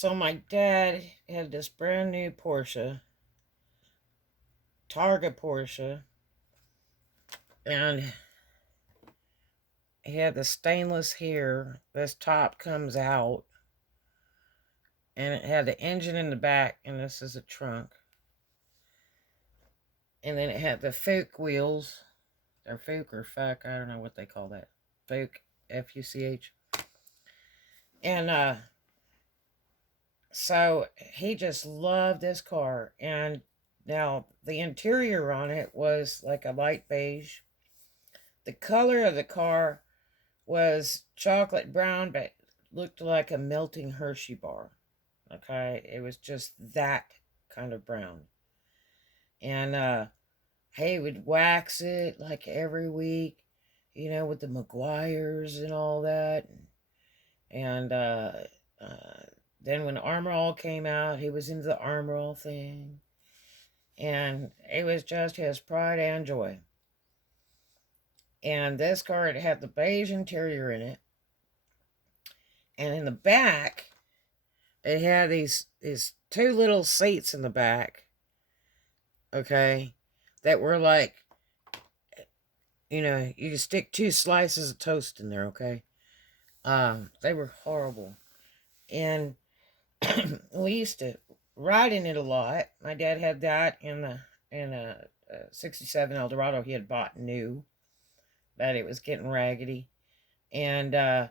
So my dad had this brand new Porsche, Targa Porsche, and he had the stainless here. This top comes out, and it had the engine in the back, and this is a trunk. And then it had the Fuch wheels, or Fuch or Fuck, I don't know what they call that. Fuch, Fuch. And so he just loved this car. And now the interior on it was like a light beige. The color of the car was chocolate brown, but looked like a melting Hershey bar. Okay, it was just that kind of brown. And he would wax it like every week, with the McGuires and all that. And then when Armor All came out, he was into the Armor All thing. And it was just his pride and joy. And this car, it had the beige interior in it. And in the back, it had these two little seats in the back, okay, that were like, you could stick two slices of toast in there, okay? They were horrible. And we used to ride in it a lot. My dad had that in a 67 Eldorado he had bought new, but it was getting raggedy. And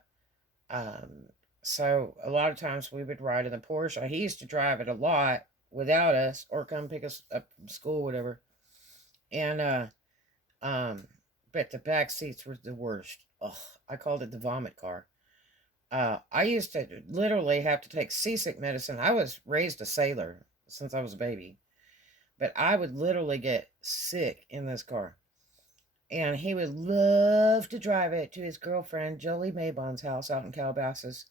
so a lot of times we would ride in the Porsche. He used to drive it a lot without us, or come pick us up from school, whatever. And but the back seats were the worst. Ugh, I called it the vomit car. I used to literally have to take seasick medicine. I was raised a sailor since I was a baby, but I would literally get sick in this car. And he would love to drive it to his girlfriend Jolie Maybon's house out in Calabasas,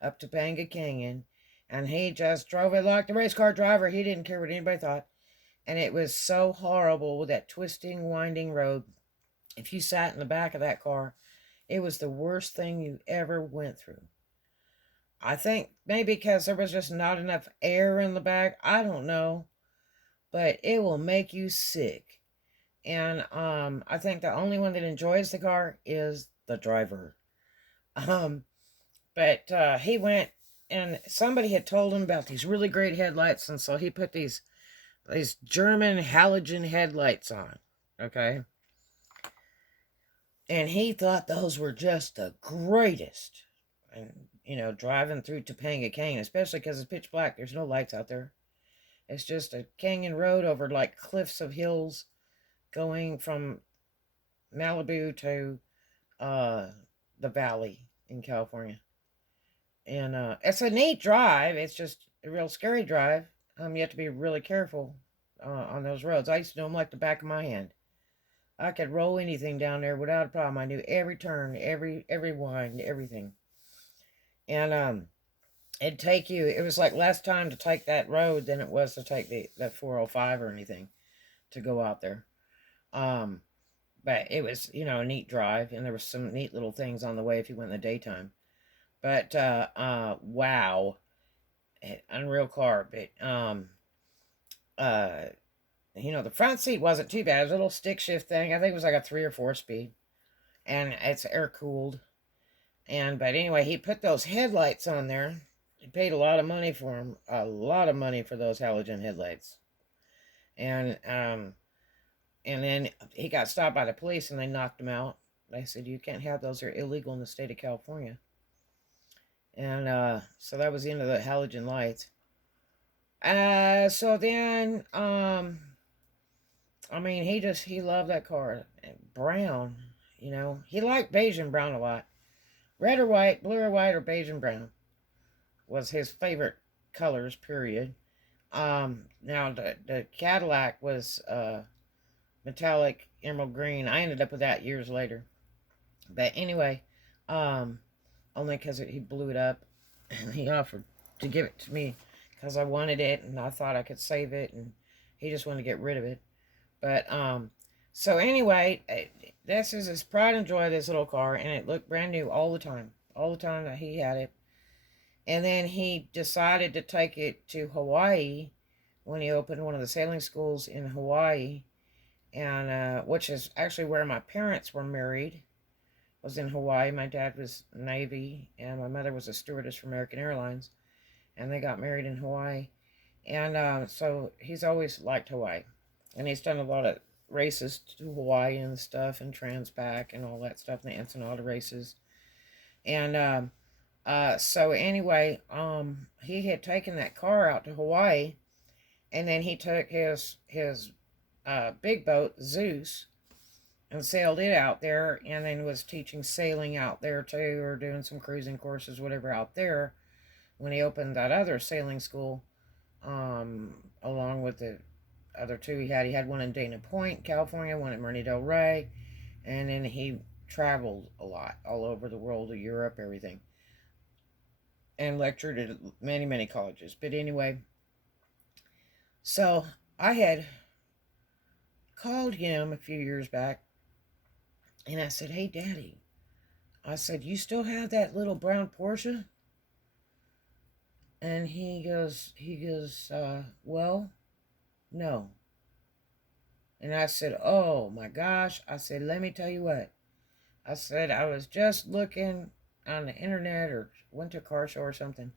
up to Panga Canyon. And he just drove it like the race car driver. He didn't care what anybody thought. And it was so horrible with that twisting, winding road. If you sat in the back of that car, it was the worst thing you ever went through. I think maybe because there was just not enough air in the back. I don't know. But it will make you sick. And I think the only one that enjoys the car is the driver. But he went, and somebody had told him about these really great headlights, and so he put these German halogen headlights on, okay? And he thought those were just the greatest. And, driving through Topanga Canyon, especially because it's pitch black, there's no lights out there. It's just a canyon road over like cliffs of hills going from Malibu to the valley in California. And it's a neat drive. It's just a real scary drive. You have to be really careful on those roads. I used to know them like the back of my hand. I could roll anything down there without a problem. I knew every turn, every wind, everything. And it'd take you, it was like less time to take that road than it was to take the 405 or anything to go out there. But it was, a neat drive, and there was some neat little things on the way if you went in the daytime. But wow, unreal car. But the front seat wasn't too bad. It was a little stick shift thing. I think it was like a 3 or 4 speed, and it's air cooled. But anyway, he put those headlights on there. He paid a lot of money for them, a lot of money for those halogen headlights. And then he got stopped by the police, and they knocked him out. They said, "You can't have those; they're illegal in the state of California." And so that was the end of the halogen lights. So then, he loved that car. Brown, he liked beige and brown a lot. Red or white, blue or white, or beige and brown was his favorite colors, period. Now the Cadillac was metallic emerald green. I ended up with that years later. But anyway, only because he blew it up, and he offered to give it to me because I wanted it, and I thought I could save it, and he just wanted to get rid of it. But so anyway, this is his pride and joy, this little car, and it looked brand new all the time that he had it. And then he decided to take it to Hawaii when he opened one of the sailing schools in Hawaii, and which is actually where my parents were married. Was in Hawaii. My dad was Navy, and my mother was a stewardess for American Airlines, and they got married in Hawaii. And so he's always liked Hawaii, and he's done a lot of races to Hawaii and stuff, and Transpac and all that stuff, and the Ensenada races. And so anyway, he had taken that car out to Hawaii, and then he took his big boat Zeus and sailed it out there, and then was teaching sailing out there too, or doing some cruising courses, whatever, out there when he opened that other sailing school, along with the other two he had. He had one in Dana Point, California, one at Marina Del Rey, and then he traveled a lot all over the world, to Europe, everything, and lectured at many, many colleges. But anyway, so I had called him a few years back, and I said, "Hey, Daddy," I said, "you still have that little brown Porsche?" And he goes, "Well, no." And I said, "Oh my gosh." I said, "Let me tell you what." I said, "I was just looking on the internet, or went to a car show or something.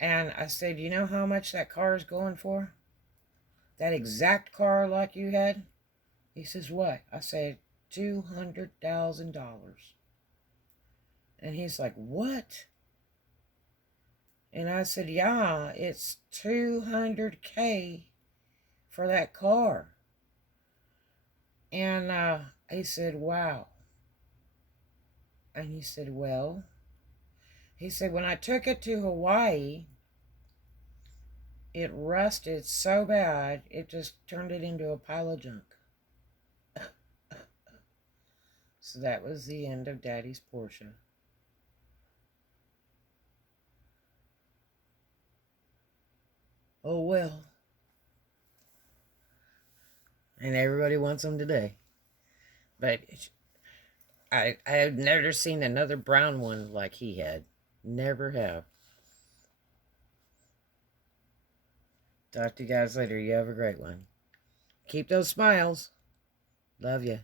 And I said, you know how much that car is going for? That exact car like you had?" He says, "What?" I said, $200,000. And he's like, "What?" And I said, "Yeah, it's 200K for that car." And he said, "Wow." And he said, "Well," he said, "when I took it to Hawaii, it rusted so bad, it just turned it into a pile of junk." So that was the end of Daddy's Porsche. Oh well. And everybody wants them today. But I have never seen another brown one like he had. Never have. Talk to you guys later. You have a great one. Keep those smiles. Love you.